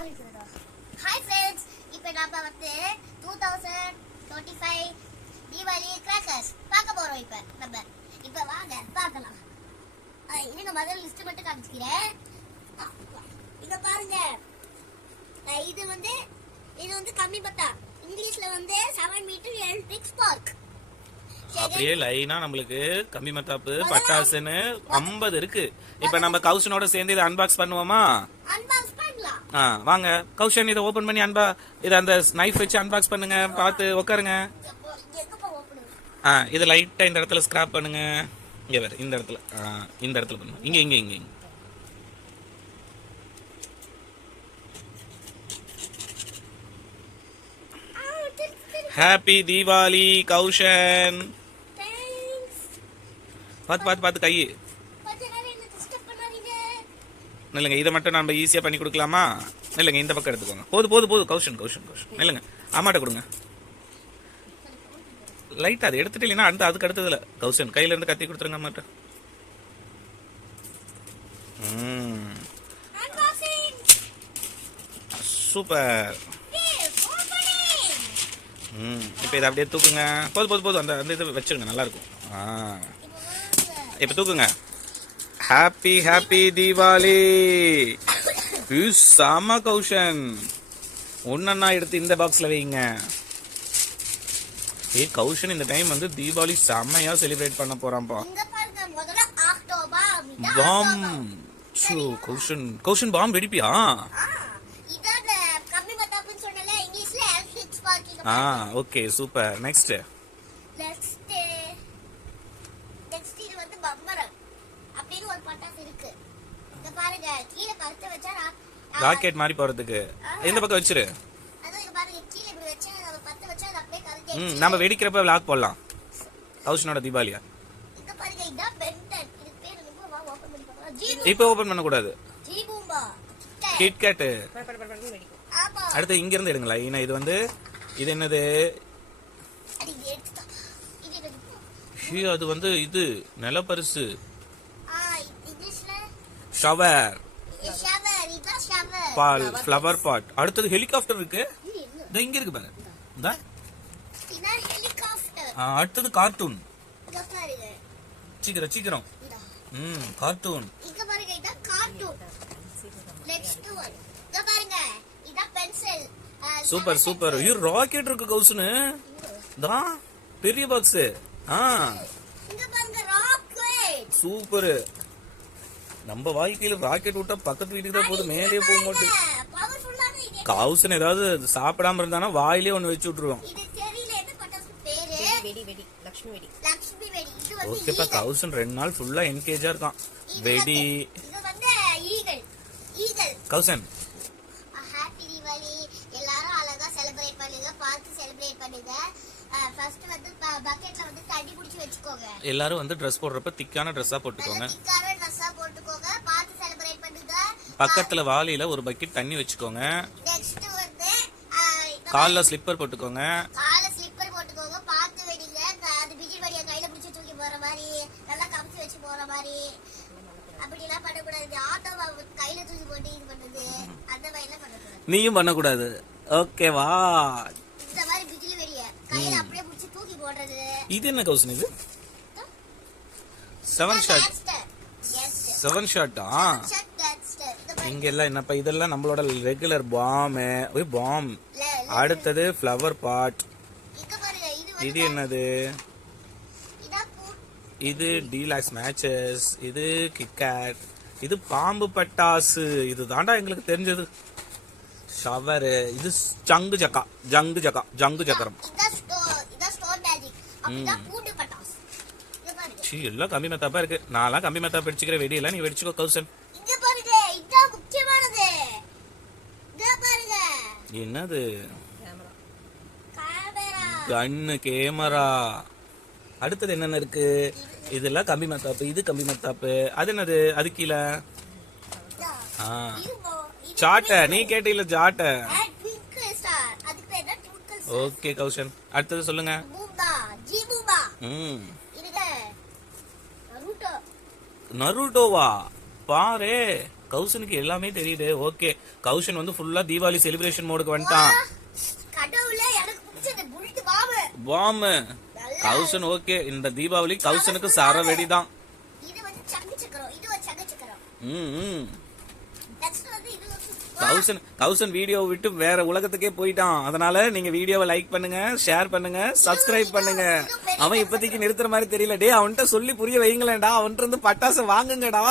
Hi friends, இப்போ நாம வந்து 2025 தீபாவளி கிராக்கர்ஸ் பார்க்க போறோம். இப்போ வாங்க பார்க்கலாம். இதுங்க முதல்ல லிஸ்ட் மட்டும் காமிக்கிறேன். இங்க பாருங்க, இது வந்து கம்மி பத்தா, இங்கிலீஷ்ல வந்து 7 மீட்டர் எலக்ட்ரிக் ஸ்பார்க். அப்படியே லைனா நம்மளுக்கு கம்மி மத்தாப்பு பட்டாசுன்னு 50 இருக்கு. இப்ப நம்ம கௌஷனோட சேர்ந்து இதை அன்பாக்ஸ் பண்ணுவோமா? அன்பாக்ஸ் பண்ணலாம். வாங்க கௌஷன், இதை ஓபன் பண்ணி இதை அந்த நைஃப் வச்சு அன்பாக்ஸ் பண்ணுங்க. பார்த்து உட்காருங்க. இது லைட்டா இந்த இடத்துல ஸ்கிராப் பண்ணுங்க. இங்க வேற இந்த இடத்துல பண்ணுங்க. இங்க இங்க இங்க இங்க ஹாப்பி தீபாவளி கௌஷன். பார்த்து கை இல்லைங்க, இதை மட்டும் நம்ம ஈஸியா பண்ணி கொடுக்கலாமா? இல்லைங்க, இந்த பக்கம் எடுத்துக்கோங்க. போது கௌஷன் இல்லைங்க, அம்மாட்ட கொடுங்க. லைட் அதை எடுத்துட்டு இல்லைன்னா அதுக்கு அடுத்ததுல கௌஷன் கையில இருந்து கத்தி கொடுத்துருங்க அம்மாட்ட. சூப்பர். இப்ப இதை அப்படியே தூக்குங்க. போதும் அந்த இதை வச்சிருங்க, நல்லா இருக்கும். இப்ப தூக்குங்க. ஹாப்பி தீபாவளி. சாமா கௌஷன், ஒன்னா எடுத்து இந்த பாக்ஸ்ல வைங்க. கௌஷன் இந்த டைம் வந்து தீபாவளி செம்மையா செலிப்ரேட் பண்ண போறான்பா. பாம். கௌஷன் பாம் வெடிப்பியா? Okay super. நெக்ஸ்ட் இது வந்து பம்பரம் அப்படின்னு ஒரு பட்டாசு இருக்கு. இங்க பாருங்க, கீழ படுத்து வச்சா ராக்கெட் மாதிரி போறதுக்கு இந்த பக்கம் வச்சிரு. அதான் இங்க பாருங்க, கீழ இப்படி வச்சா நம்ம பத்து வச்சா அது அப்படியே கலந்து நம்ம வெடிக்கிறப்ப vlog போடலாம். கௌஷனோட தீபாவளியா? இங்க பாருங்க, இத பென்டன். இது பேர் என்னமோ, வா ஓபன் பண்ணி பார்க்கலாம். இப்போ ஓபன் பண்ண கூடாது. ஜீபூம்பா கிட்கேட். ஆமா, அடுத்து இங்க இருந்து எடுங்க லைனா. இது என்னது? அது வந்து இது நிலப்பரிசு. ஷவர், பால், ஃப்ளவர் பாட். அடுத்தது ஹெலிகாப்டர் இருக்கு. இங்க இருக்கு பாருங்க. அடுத்தது கார்ட்டூன். சீக்கிரம் கார்ட்டூன். சூப்பர். ஐயோ, ராக்கெட் இருக்கு கௌசனு. தான் பெரிய பாக்ஸ். சூப்பர். நம்ம வாழ்க்கையில ராக்கெட் விட்டா பக்கத்து வீட்டுக்கு தான் போதும், மேலே போக மாட்டேன். கௌசன் ஏதாவது சாப்பிடாம இருந்தானா வாயிலே ஒண்ணு வச்சு விட்டுருவோம். ஓகேப்பா, கௌசன் 2 நாள் ஃபுல்லா என்கேஜா இருக்கான். வெடி கௌசன். ஹாப்பி தீபாவளி. எல்லாரும் அழகா செலிப்ரேட் பண்ணுங்க, பார்த்து செலிப்ரேட் பண்ணுங்க. ஃபர்ஸ்ட் வந்து பக்கெட்ல வந்து தண்ணி குடிச்சு வெச்சுக்கோங்க. எல்லாரும் வந்து Dress போடுறப்ப திக்கான Dress-ஆ போட்டுக்கோங்க. திக்கான Dress-ஆ போட்டுக்கோங்க. பார்த்து செலிப்ரேட் பண்ணுங்க. பக்கத்துல வாளியில ஒரு பக்கெட் தண்ணி வெச்சுக்கோங்க. நெக்ஸ்ட் வந்து கால்ல ஸ்லிப்பர் போட்டுக்கோங்க. பார்த்து வெடிங்க. அது பிஜில் வடிய கையில பிடிச்சு தூக்கி போற மாதிரி, நல்லா கமிச்சு வச்சு போற மாதிரி அப்படி எல்லாம் பண்ண கூடாது. ஆட்டோவா கையில தூக்கி போட்டு இது பண்ணுது, அந்த மாதிரி எல்லாம் பண்ண கூடாது. நீயும் பண்ண கூடாது. ஓகேவா? இந்த மாதிரி பிஜில் வெடிய கையில அப்படியே பிடிச்சு தூக்கி போடுறது. இது என்ன கௌசன்? இது 7 ஷாட்டா? இங்க எல்லாம் என்னப்பா? இதெல்லாம் நம்மளோட ரெகுலர் பாம். அடுத்தது ஃப்ளவர் பாட். இது என்னது? இது டீலாக்ஸ் மேட்சஸ். இது கிட்கேட். இது பாம்பு பட்டாசு. இது தாண்டா எங்களுக்கு தெரிஞ்சது. ஷவர். இது ஜங்கு சக்கரம். எல்லாம் கம்மி மெத்தாப்பா இருக்கு. நான்லாம் கம்மி மெத்தாப் வெடிச்சுக்கிற வெடியெல்லாம் நீ வெடிச்சுக்கோ கௌசன். என்னது? கண்ணு, கேமரா. அடுத்தது என்னென்ன இருக்கு? இதெல்லாம் கம்மி மெத்தாப்பு. இது கம்மி மெத்தாப்பு. அது என்னது? அது கீழே சாட்ட. நீ கேட்டீல ஜாட்ட. ஓகே கௌஷன், அடுத்தது சொல்லுங்க. நருட்டோவா? பாரு கௌசனுக்கு எல்லாமே தெரியுது. ஓகே, கௌசன் வந்து ஃபுல்லா தீபாவளி செலிப்ரேஷன் மோடுக்கு வந்துட்டான். கடவுளே எனக்கு பிடிச்சது புல்லட் பாம்பு. பாம்பு கௌசன். ஓகே, இந்த தீபாவளி கௌசனுக்கு சரவெடிதான். இது வந்து சங்கு சக்கரம், இது ஒரு சங்கு சக்கரம். ம். நெக்ஸ்ட் வந்து இது கௌசன் வீடியோ விட்டு வேற உலகத்துக்கே போயிட்டான். அதனால நீங்க வீடியோவை லைக் பண்ணுங்க, ஷேர் பண்ணுங்க, சப்ஸ்கிரைப் பண்ணுங்க. அவன் இப்போதைக்கு நிறுத்துற மாதிரி தெரியல. டே அவன்கிட்ட சொல்லி புரிய வைங்களேன்டா, அவன்கிட்ட இருந்து பட்டாசு வாங்குங்கடா.